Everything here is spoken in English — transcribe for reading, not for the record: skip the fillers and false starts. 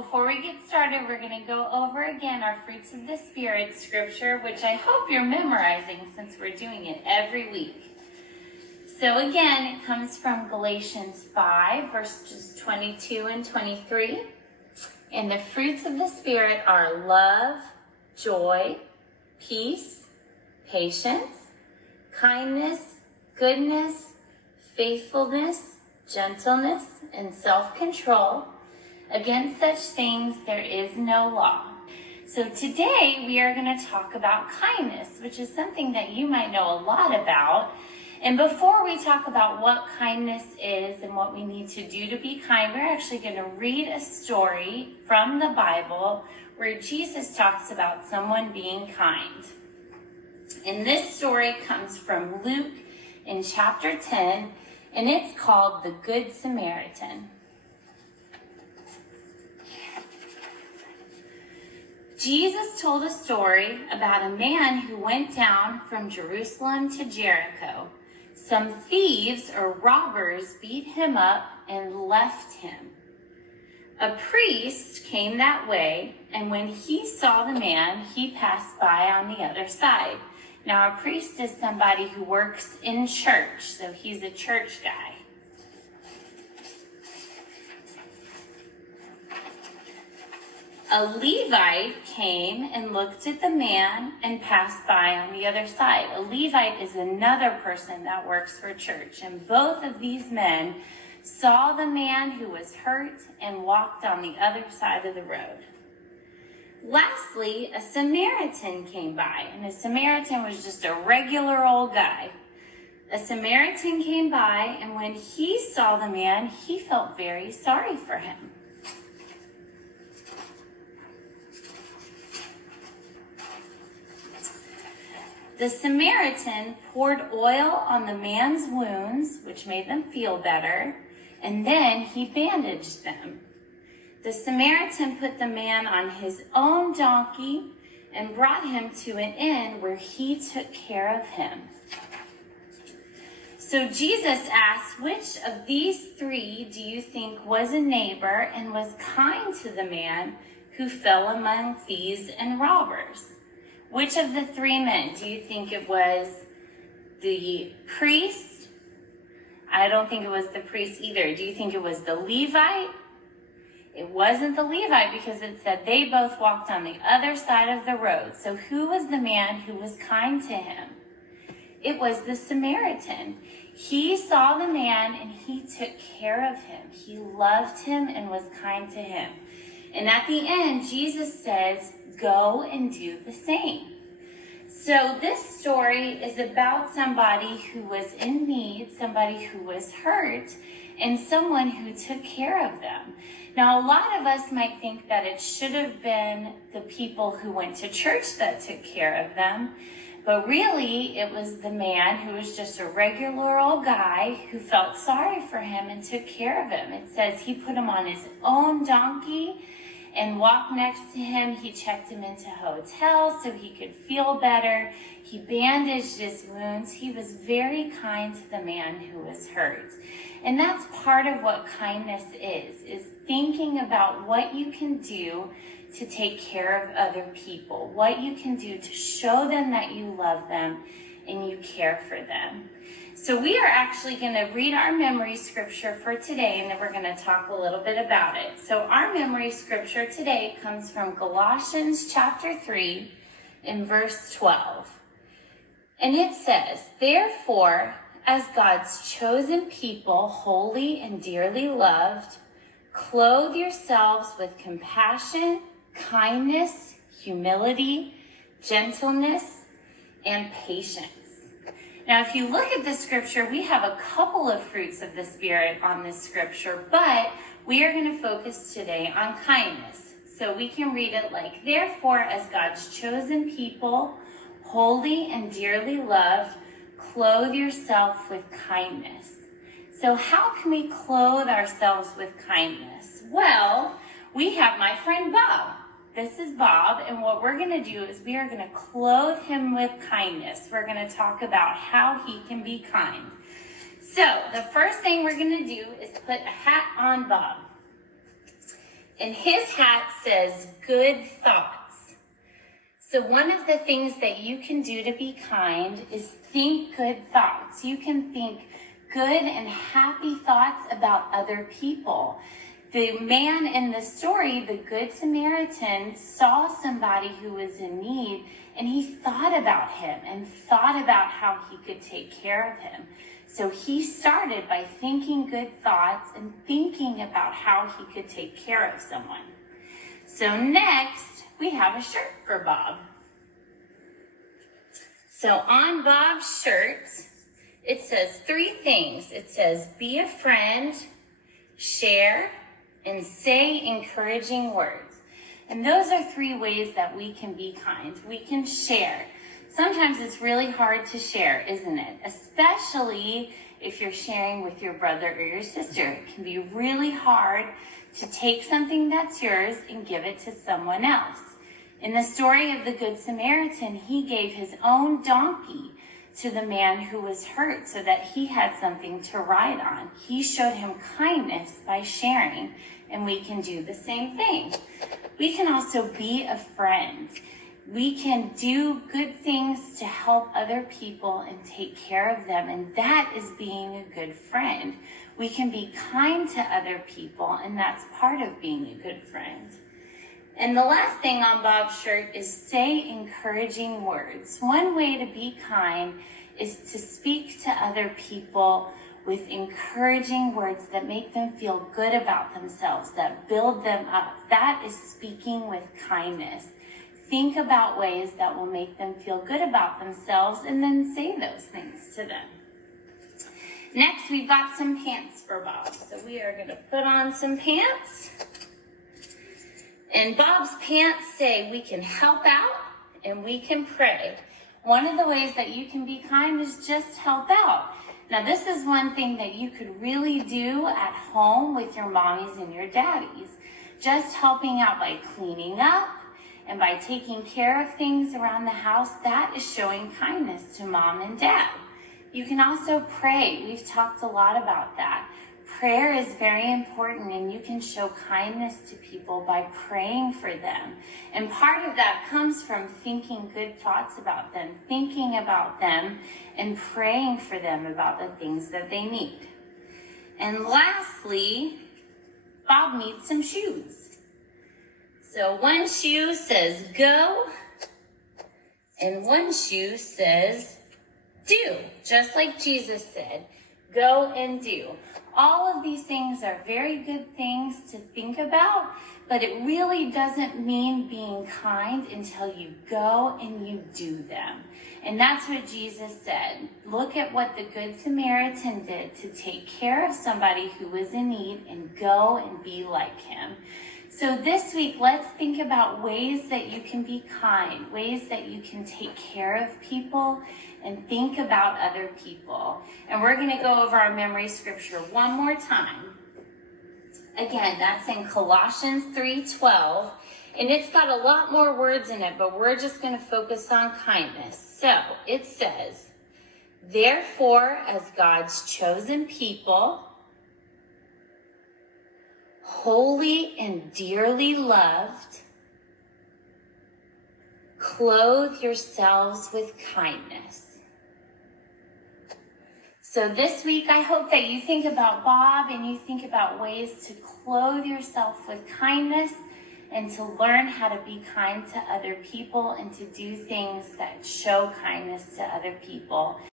Before we get started, we're going to go over again our Fruits of the Spirit scripture, which I hope you're memorizing since we're doing it every week. So again, it comes from Galatians 5, verses 22 and 23. And the fruits of the Spirit are love, joy, peace, patience, kindness, goodness, faithfulness, gentleness, and self-control. Against such things there is no law. So today we are going to talk about kindness, which is something that you might know a lot about. And before we talk about what kindness is and what we need to do to be kind, we're actually going to read a story from the Bible where Jesus talks about someone being kind. And this story comes from Luke in chapter 10, and it's called The Good Samaritan. Jesus told a story about a man who went down from Jerusalem to Jericho. Some thieves or robbers beat him up and left him. A priest came that way, and when he saw the man, he passed by on the other side. Now, a priest is somebody who works in church, so he's a church guy. A Levite came and looked at the man and passed by on the other side. A Levite is another person that works for church, and both of these men saw the man who was hurt and walked on the other side of the road. Lastly, a Samaritan came by, and a Samaritan was just a regular old guy. A Samaritan came by, and when he saw the man, he felt very sorry for him. The Samaritan poured oil on the man's wounds, which made them feel better, and then he bandaged them. The Samaritan put the man on his own donkey and brought him to an inn where he took care of him. So Jesus asked, which of these three do you think was a neighbor and was kind to the man who fell among thieves and robbers? Which of the three men? Do you think it was the priest? I don't think it was the priest either. Do you think it was the Levite? It wasn't the Levite because it said they both walked on the other side of the road. So who was the man who was kind to him? It was the Samaritan. He saw the man and he took care of him. He loved him and was kind to him. And at the end, Jesus says, go and do the same. So this story is about somebody who was in need, somebody who was hurt, and someone who took care of them. Now, a lot of us might think that it should have been the people who went to church that took care of them, but really it was the man who was just a regular old guy who felt sorry for him and took care of him. It says he put him on his own donkey and walked next to him. He checked him into hotels so he could feel better. He bandaged his wounds. He was very kind to the man who was hurt. And that's part of what kindness is thinking about what you can do to take care of other people, what you can do to show them that you love them and you care for them. So we are actually going to read our memory scripture for today, and then we're going to talk a little bit about it. So our memory scripture today comes from Galatians chapter 3 in verse 12. And it says, therefore, as God's chosen people, holy and dearly loved, clothe yourselves with compassion, kindness, humility, gentleness, and patience. Now, if you look at the scripture, we have a couple of fruits of the Spirit on this scripture, but we are going to focus today on kindness. So we can read it like, therefore, as God's chosen people, holy and dearly loved, clothe yourself with kindness. So how can we clothe ourselves with kindness? Well, we have my friend Bob. This is Bob, and what we're going to do is we are going to clothe him with kindness. We're going to talk about how he can be kind. So the first thing we're going to do is put a hat on Bob. And his hat says, good thoughts. So one of the things that you can do to be kind is think good thoughts. You can think good and happy thoughts about other people. The man in the story, the Good Samaritan, saw somebody who was in need, and he thought about him and thought about how he could take care of him. So he started by thinking good thoughts and thinking about how he could take care of someone. So next, we have a shirt for Bob. So on Bob's shirt, it says 3 things. It says, be a friend, share, and say encouraging words. And those are 3 ways that we can be kind. We can share. Sometimes it's really hard to share, isn't it? Especially if you're sharing with your brother or your sister. It can be really hard to take something that's yours and give it to someone else. In the story of the Good Samaritan, he gave his own donkey to the man who was hurt so that he had something to ride on. He showed him kindness by sharing, and we can do the same thing. We can also be a friend. We can do good things to help other people and take care of them, and that is being a good friend. We can be kind to other people, and that's part of being a good friend. And the last thing on Bob's shirt is say encouraging words. One way to be kind is to speak to other people with encouraging words that make them feel good about themselves, that build them up. That is speaking with kindness. Think about ways that will make them feel good about themselves and then say those things to them. Next, we've got some pants for Bob. So we are going to put on some pants. And Bob's pants say we can help out and we can pray. One of the ways that you can be kind is just help out. Now, this is one thing that you could really do at home with your mommies and your daddies. Just helping out by cleaning up and by taking care of things around the house, that is showing kindness to mom and dad. You can also pray. We've talked a lot about that. Prayer is very important, and you can show kindness to people by praying for them. And part of that comes from thinking good thoughts about them, thinking about them, and praying for them about the things that they need. And lastly, Bob needs some shoes. So one shoe says go, and one shoe says do, just like Jesus said, go and do. All of these things are very good things to think about, but it really doesn't mean being kind until you go and you do them. And that's what Jesus said. Look at what the Good Samaritan did to take care of somebody who was in need, and go and be like him. So this week, let's think about ways that you can be kind, ways that you can take care of people and think about other people. And we're going to go over our memory scripture one more time. Again, that's in Colossians 3:12, and it's got a lot more words in it, but we're just going to focus on kindness. So it says, therefore, as God's chosen people, holy and dearly loved, clothe yourselves with kindness. So this week, I hope that you think about Bob and you think about ways to clothe yourself with kindness and to learn how to be kind to other people and to do things that show kindness to other people.